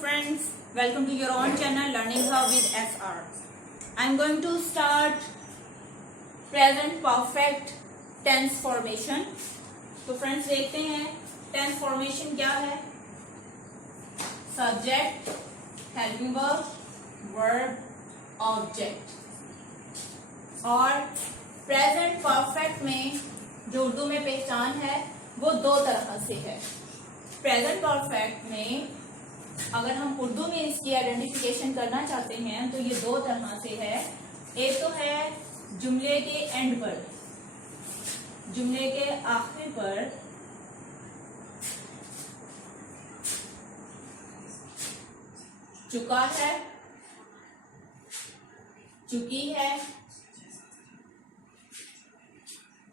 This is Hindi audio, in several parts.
friends, welcome to your own channel Learning Hub with SR. I am going to start present perfect tense formation. तो फ्रेंड्स देखते हैं टेंस फॉर्मेशन क्या है. Subject, helping verb, verb, object. और प्रेजेंट परफेक्ट में जो उर्दू में पहचान है वो दो तरह से है. प्रेजेंट परफेक्ट में अगर हम उर्दू में इसकी आइडेंटिफिकेशन करना चाहते हैं तो ये दो तरह से है. एक तो है जुमले के एंड पर, जुमले के आखिर पर चुका है, चुकी है,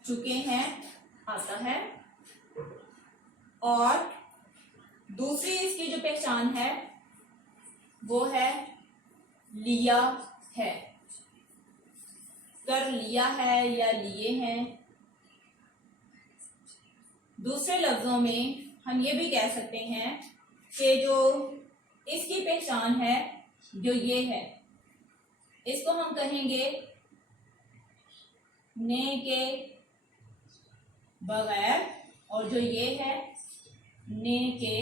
चुके हैं आता है. और दूसरी इसकी जो पहचान है वो है लिया है, कर लिया है या लिए हैं. दूसरे लफ्जों में हम ये भी कह सकते हैं कि जो इसकी पहचान है जो ये है इसको हम कहेंगे ने के बगैर, और जो ये है ने के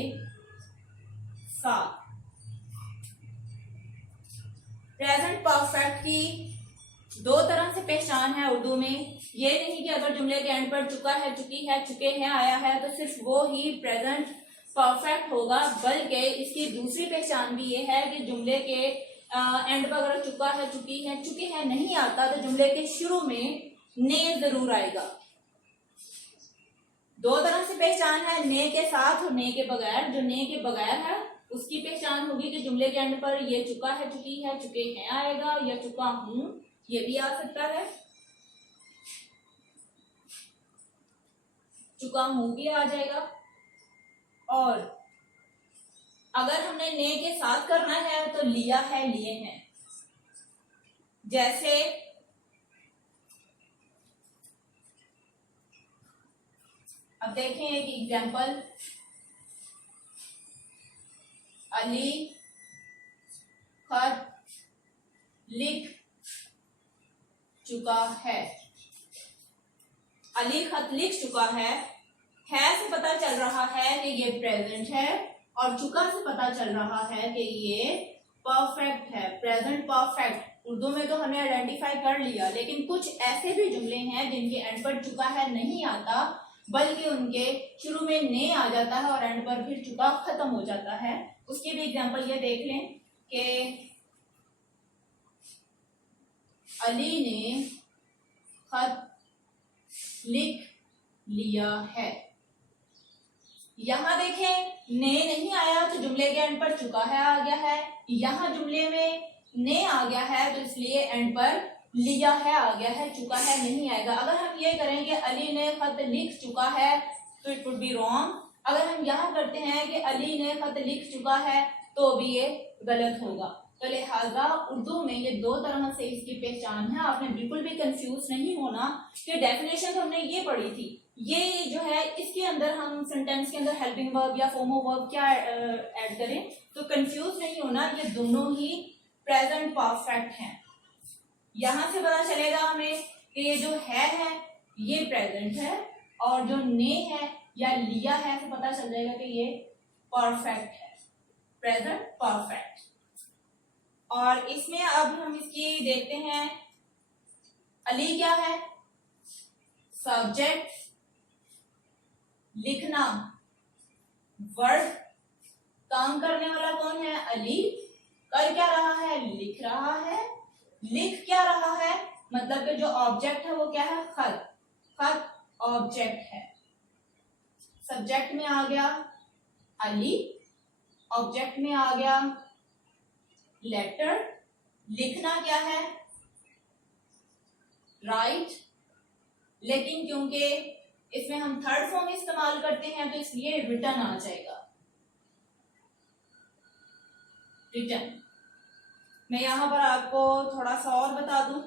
साथ. प्रेजेंट परफेक्ट की दो तरह से पहचान है उर्दू में. ये नहीं कि अगर जुमले के एंड पर चुका है, चुकी है, चुके हैं आया है तो सिर्फ वो ही प्रेजेंट परफेक्ट होगा, बल्कि इसकी दूसरी पहचान भी ये है कि जुमले के एंड पर अगर चुका है, चुकी है, चुके हैं नहीं आता तो जुमले के शुरू में ने जरूर आएगा. दो तरह से पहचान है, ने के साथ और ने के बगैर. जो ने के बगैर है उसकी पहचान होगी कि जुमले के एंड पर ये चुका है, चुकी है, चुके हैं आएगा, या चुका हूं ये भी आ सकता है, चुका हूं भी आ जाएगा. और अगर हमने ने के साथ करना है तो लिया है, लिए हैं. जैसे अब देखें एक एग्जाम्पल. अली खत लिख चुका है. अली खत लिख चुका है से पता चल रहा है कि ये प्रेजेंट है, और चुका से पता चल रहा है कि ये परफेक्ट है, प्रेजेंट परफेक्ट. उर्दू में तो हमने आइडेंटिफाई कर लिया, लेकिन कुछ ऐसे भी जुमले हैं जिनके एंड पर चुका है नहीं आता, बल्कि उनके शुरू में ने आ जाता है और एंड पर फिर चुका खत्म हो जाता है. उसकी भी एग्जांपल ये देख लें कि अली ने खत लिख लिया है. यहां देखें ने नहीं आया तो जुमले के एंड पर चुका है आ गया है. यहां जुमले में ने आ गया है तो इसलिए एंड पर लिया है आ गया है, चुका है नहीं आएगा. अगर हम ये करें कि अली ने खत लिख चुका है तो इट वुड बी रॉन्ग. अगर हम यहाँ करते हैं कि अली ने खत लिख चुका है तो भी ये गलत होगा. तो लिहाजा उर्दू में ये दो तरह से इसकी पहचान है. आपने बिल्कुल भी कंफ्यूज नहीं होना कि डेफिनेशन हमने ये पढ़ी थी, ये जो है इसके अंदर हम सेंटेंस के अंदर हेल्पिंग वर्ब या फॉर्म ऑफ वर्ब क्या ऐड करें, तो कंफ्यूज नहीं होना. ये दोनों ही प्रेजेंट परफेक्ट हैं. यहां से पता चलेगा हमें कि ये जो है ये प्रेजेंट है, और जो ने है या लिया है तो पता चल जाएगा कि ये परफेक्ट है, प्रेजेंट परफेक्ट. और इसमें अब हम इसकी देखते हैं. अली क्या है? सब्जेक्ट, लिखना वर्ब, काम करने वाला कौन है? अली. कर क्या रहा है? लिख रहा है. लिख क्या रहा है? मतलब कि जो ऑब्जेक्ट है वो क्या है? खत. खत ऑब्जेक्ट है. सब्जेक्ट में आ गया अली, ऑब्जेक्ट में आ गया लेटर. लिखना क्या है? राइट. लेकिन क्योंकि इसमें हम थर्ड फॉर्म इस्तेमाल करते हैं तो इसलिए रिटन आ जाएगा, रिटन. मैं यहां पर आपको थोड़ा सा और बता दूं.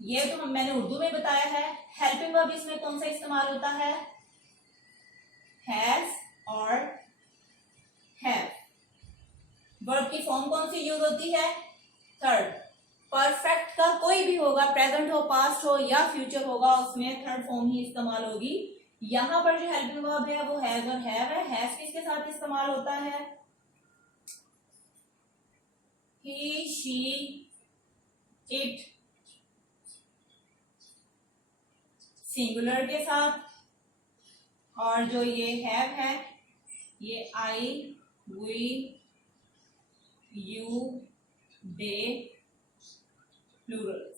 ये तो मैंने उर्दू में बताया है. हेल्पिंग वर्ब इसमें कौन सा इस्तेमाल होता है? हैज और वर्ब की फॉर्म कौन सी यूज होती है? थर्ड। परफेक्ट का कोई भी होगा, प्रेजेंट हो, पास्ट हो या फ्यूचर होगा, उसमें थर्ड फॉर्म ही इस्तेमाल होगी। यहां पर जो हेल्पिंग वर्ब है वो हैज और हैव है। हैज किसके साथ इस्तेमाल होता है? ही, शी, इट, सिंगुलर के साथ। और जो ये हैव है ये आई, वी, यू, दे, प्लूरल।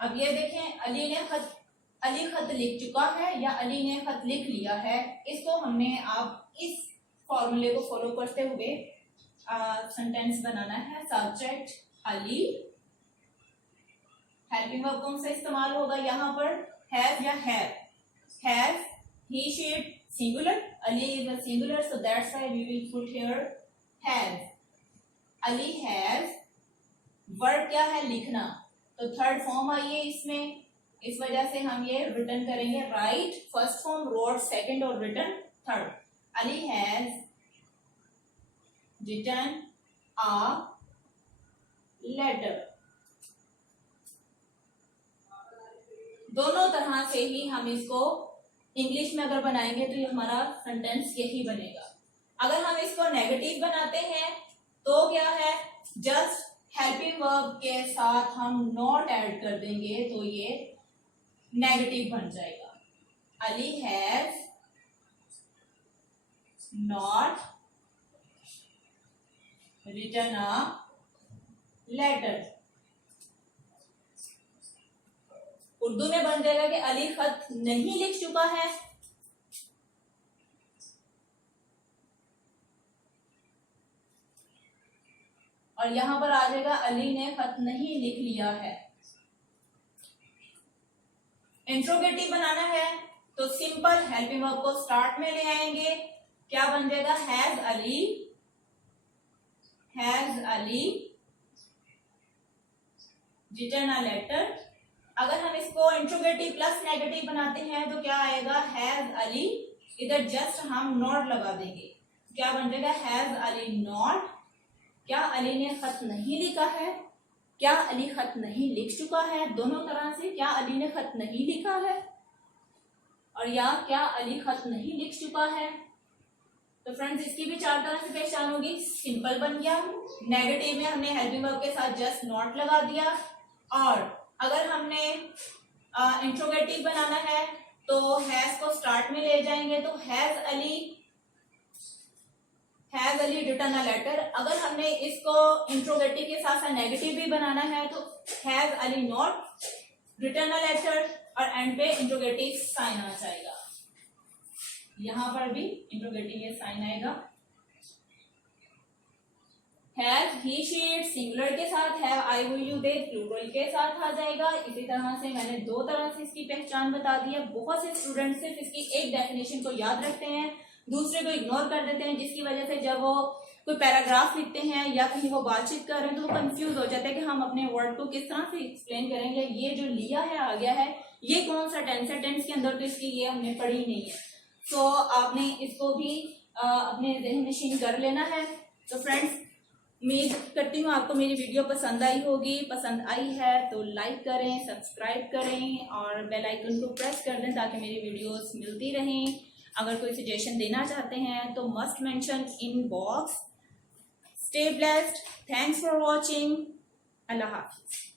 अब ये देखें, अली खत लिख चुका है या अली ने खत लिख लिया है। इसको हमने आप इस फॉर्मूले को फॉलो करते हुए सेंटेंस बनाना है। सब्जेक्ट अली, हेल्पिंग वर्ब कौन सा इस्तेमाल होगा यहाँ पर? हैव या have? Have, he, she, it, singular. Ali is a singular, so that's why we will put here have. Ali have, verb क्या है? लिखना, तो थर्ड फॉर्म आई है इसमें। इस वजह से हम ये रिटर्न करेंगे। Write first form, wrote second और written third. Ali has written a letter. दोनों तरह से ही हम इसको इंग्लिश में अगर बनाएंगे तो ये हमारा सेंटेंस यही बनेगा। अगर हम इसको नेगेटिव बनाते हैं तो क्या है? जस्ट हेल्पिंग वर्ब के साथ हम नॉट ऐड कर देंगे तो ये नेगेटिव बन जाएगा। Ali has not written a letter. Urdu में बन जाएगा कि अली खत नहीं लिख चुका है। और यहां पर आ जाएगा अली ने खत नहीं लिख लिया है। इंट्रोगेटिव बनाना है तो सिंपल हेल्पिंग वर्ब को स्टार्ट में ले आएंगे। क्या बन जाएगा? Has Ali written a letter. अगर हम इसको इंट्रोगेटिव प्लस नेगेटिव बनाते हैं तो क्या आएगा? हैज अली, इधर जस्ट हम नॉट लगा देंगे। क्या बन जाएगा? Has Ali not. क्या अली ने खत नहीं लिखा है? क्या अली खत नहीं लिख चुका है? दोनों तरह से, क्या अली ने खत नहीं लिखा है और या क्या अली खत नहीं लिख चुका है। तो फ्रेंड्स इसकी भी चार तरह से पहचान होगी। सिंपल बन गया, नेगेटिव में हमने हेल्पिंग वर्ब के साथ जस्ट नॉट लगा दिया। और अगर हमने इंट्रोगेटिव बनाना है तो हैज को स्टार्ट में ले जाएंगे तो has Ali written a letter. अगर हमने इसको इंट्रोगेटिव के साथ साथ नेगेटिव भी बनाना है तो has Ali not written a letter और एंड पे इंट्रोगेटिव साइन आ जाएगा। यहां पर भी इंट्रोगेटिव ये साइन आएगा। Have, he, she, it singular के साथ, have, I, we, you, they plural के साथ आ जाएगा। इसी तरह से मैंने दो तरह से इसकी पहचान बता दी है। बहुत से स्टूडेंट सिर्फ इसकी एक डेफिनेशन को याद रखते हैं, दूसरे को इग्नोर कर देते हैं, जिसकी वजह से जब वो कोई पैराग्राफ लिखते हैं या कहीं वो बातचीत कर रहे हैं तो वो कंफ्यूज हो जाता है कि हम अपने वर्ड को किस तरह से एक्सप्लेन करेंगे। ये जो लिया है आ गया है, ये कौन सा टेंस है, टेंस के अंदर तो इसकी ये हमने पढ़ी नहीं है। तो आपने इसको भी अपने ज़हन नशीन कर लेना है। तो फ्रेंड्स उम्मीद करती हूँ आपको मेरी वीडियो पसंद आई होगी। पसंद आई है तो लाइक करें, सब्सक्राइब करें और बेल आइकन को प्रेस कर दें ताकि मेरी वीडियोस मिलती रहें। अगर कोई सजेशन देना चाहते हैं तो must mention in box. Stay blessed, thanks for watching, Allah Hafiz.